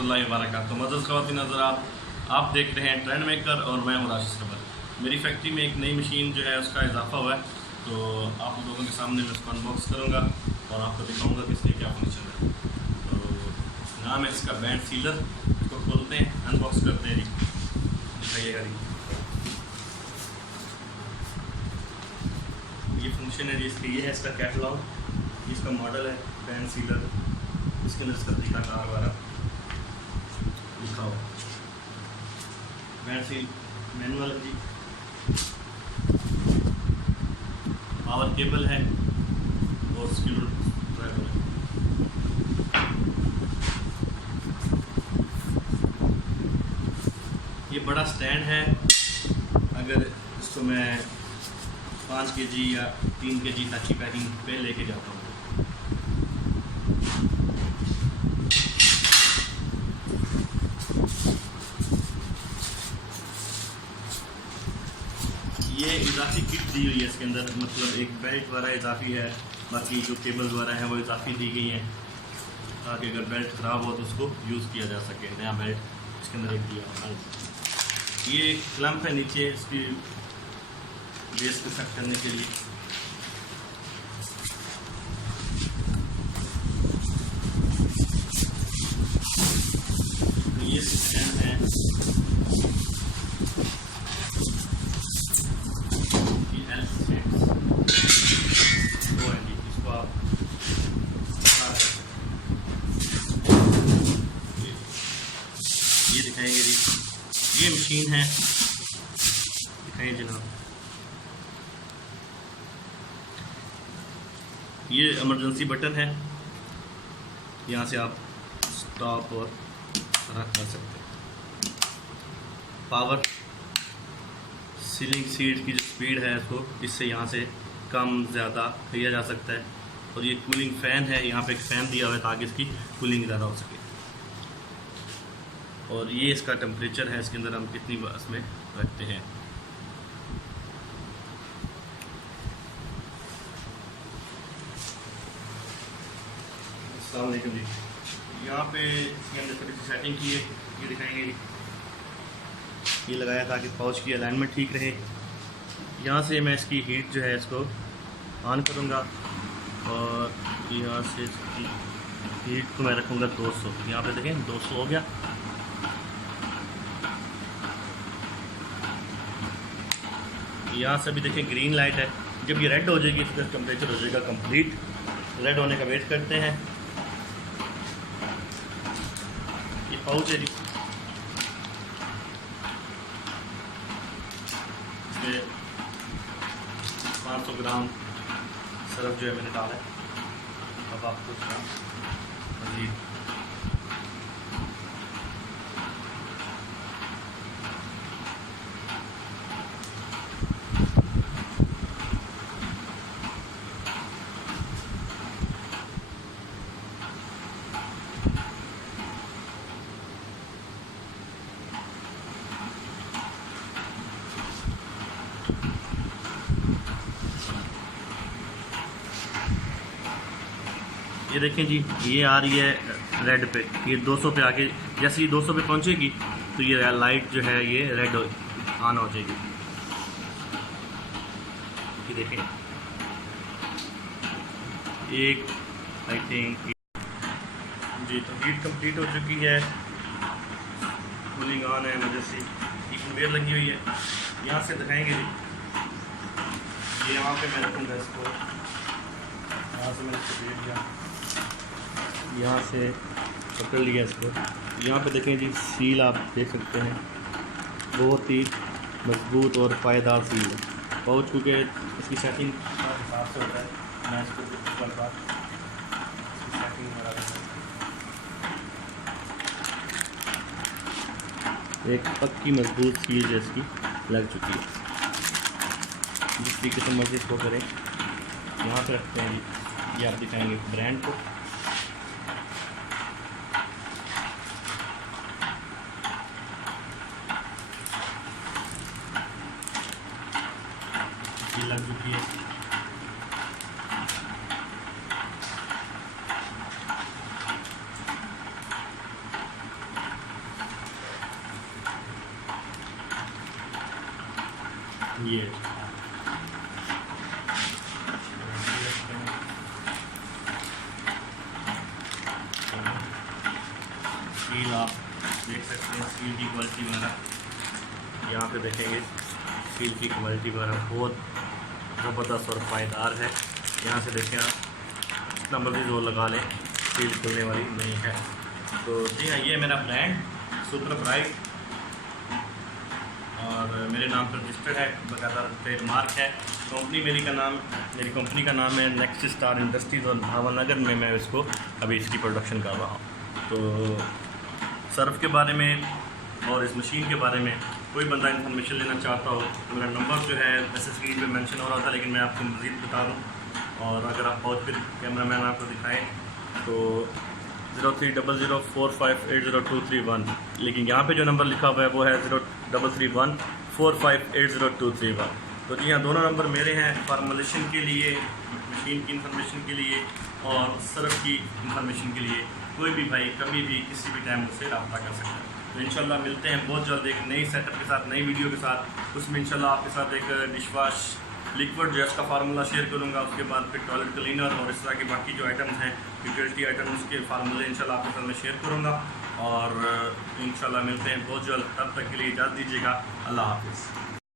रहमतुल्लाहि व बरकातुहू। मज़ीद ख़वातीन हज़रात, आप देख रहे हैं ट्रेंड मेकर और मैं हूँ राशिद सरवर। मेरी फैक्ट्री में एक नई मशीन जो है उसका इजाफा हुआ है, तो आप लोगों के सामने मैं उसको अनबॉक्स करूँगा और आपको दिखाऊँगा कि इसके क्या फंक्शन है। तो नाम है इसका बैंड सीलर। इसको खोलते हैं, अनबॉक्स करते हैं जी, दिखाइएगा जी। ये फंक्शन है जी इसकी, ये है इसका कैटलॉग, इसका मॉडल है बैंड सीलर। इसके अंदर इसका तरीकाकार वाला लिखा हुआ बैंड सील मैनुअल है जी। पावर केबल है और स्क्रू ड्राइवर है। ये बड़ा स्टैंड है, अगर इसको मैं 5 kg या 3 kg तक की पैकिंग पे लेके जाता हूँ। ये इजाफी किट दी हुई है इसके अंदर, मतलब एक बेल्ट वाला इजाफी है, बाकी जो केबल द्वारा है वो इजाफी दी गई है ताकि अगर बेल्ट ख़राब हो तो उसको यूज़ किया जा सके। नया बेल्ट इसके अंदर एक दिया है। ये क्लम्प है नीचे इसकी बेस को सेट करने के लिए। तो ये सिस्टम है, इसको आप ये दिखाएंगे जी। ये मशीन है, दिखाइए जनाब। ये इमरजेंसी बटन है, यहाँ से आप स्टॉप और रख कर सकते हैं। पावर सीलिंग सीट की जो स्पीड है इसको इससे यहाँ से कम ज़्यादा किया जा सकता है। और ये कूलिंग फ़ैन है, यहाँ पे एक फ़ैन दिया हुआ है ताकि इसकी कूलिंग ज़्यादा हो सके। और ये इसका टेम्परेचर है, इसके अंदर हम कितनी इसमें रखते हैं। अस्सलाम वालेकुम जी। यहाँ पे इसके अंदर थोड़ी सी सेटिंग की है, ये दिखाएंगे जी। ये लगाया ताकि पाउच की अलाइनमेंट ठीक रहे। यहाँ से मैं इसकी हीट जो है इसको ऑन करूँगा और यहाँ से इसकी हीट को मैं रखूँगा 200। यहाँ पे देखें 200 हो गया। यहाँ से भी देखें ग्रीन लाइट है, जब ये रेड हो जाएगी इसका टेम्परेचर हो जाएगा कंप्लीट। रेड होने का वेट करते हैं। ये पाउच है जी, इसमें 500 ग्राम सरफ जो है मैंने डाला है। अब आपको मज़ीद ये देखें जी, ये आ रही है रेड पे। ये 200 पे आके जैसे ये 200 पे पहुंचेगी तो ये लाइट जो है ये रेड ऑन हो जाएगी। ये देखें, एक आई थिंक जी तो हीट कंप्लीट हो चुकी है, कूलिंग ऑन है, इमरजेंसी कन्वेयर लगी हुई है। यहाँ से दिखाएंगे जी, ये यहाँ पे मैं रखूँगा इसको। यहाँ से मैंने इसको दे दिया, यहाँ से पकड़ लिया इसको। यहाँ पे देखें जी सील आप देख सकते हैं, बहुत ही मजबूत और पायदार सील है। पाउच क्योंकि इसकी सेटिंग हिसाब से होता है, मैं इसको सेटिंग बना दूँगा। एक पक्की मजबूत सील जो इसकी लग चुकी है। जिस तरीके से मर्जी इसको करें। यहाँ पे रखते हैं जी, ये आप दिखाएंगे ब्रांड को। लग चुकी है। ये स्टील आप देख सकते हैं, स्टील की क्वालिटी वगैरह यहाँ पे देखेंगे, स्टील की क्वालिटी वगैरह बहुत ज़बरदस्त और पायदार है। यहाँ से देखें आप, इतना मर्जी जोर लगा लें, स्टील खुलने वाली नहीं है। तो जी हाँ, ये मेरा ब्रांड सुपर ब्राइट और मेरे नाम पर रजिस्टर्ड है, बकायदा ट्रेडमार्क है। मेरी कंपनी का नाम है नेक्स्ट स्टार इंडस्ट्रीज़ और भावनगर में मैं इसको अभी इसकी प्रोडक्शन कर रहा हूँ। तो सर्फ के बारे में और इस मशीन के बारे में कोई बंदा इन्फॉर्मेशन लेना चाहता हो तो मेरा नंबर जो है वैसे स्क्रीन पे मेंशन हो रहा था, लेकिन मैं आपको मज़ीद बता दूँ। और अगर आप बहुत फिर कैमरा मैन आपको दिखाएँ तो 0300458021, लेकिन यहाँ पे जो नंबर लिखा हुआ है वो है 0331458021। तो जी हाँ, दोनों नंबर मेरे हैं फार्मुलेशन के लिए, मशीन की इंफॉर्मेशन के लिए और सर्फ की इंफॉर्मेशन के लिए। कोई भी भाई कभी भी किसी भी टाइम मुझसे रब्ता कर सकता है। तो इंशाल्लाह मिलते हैं बहुत जल्द एक नई सेटअप के साथ, नई वीडियो के साथ। उसमें इंशाल्लाह आपके साथ एक डिशवाश लिक्विड जो है उसका फार्मूला शेयर करूंगा। उसके बाद फिर टॉयलेट क्लीनर और इस तरह के बाकी जो आइटम्स हैं, यूटिलिटी आइटम्स के फार्मूले इंशाल्लाह आपके साथ मैं शेयर करूंगा। और इंशाल्लाह मिलते हैं बहुत जल्द, तब तक के लिए इजाज़त दीजिएगा। अल्लाह हाफिज़।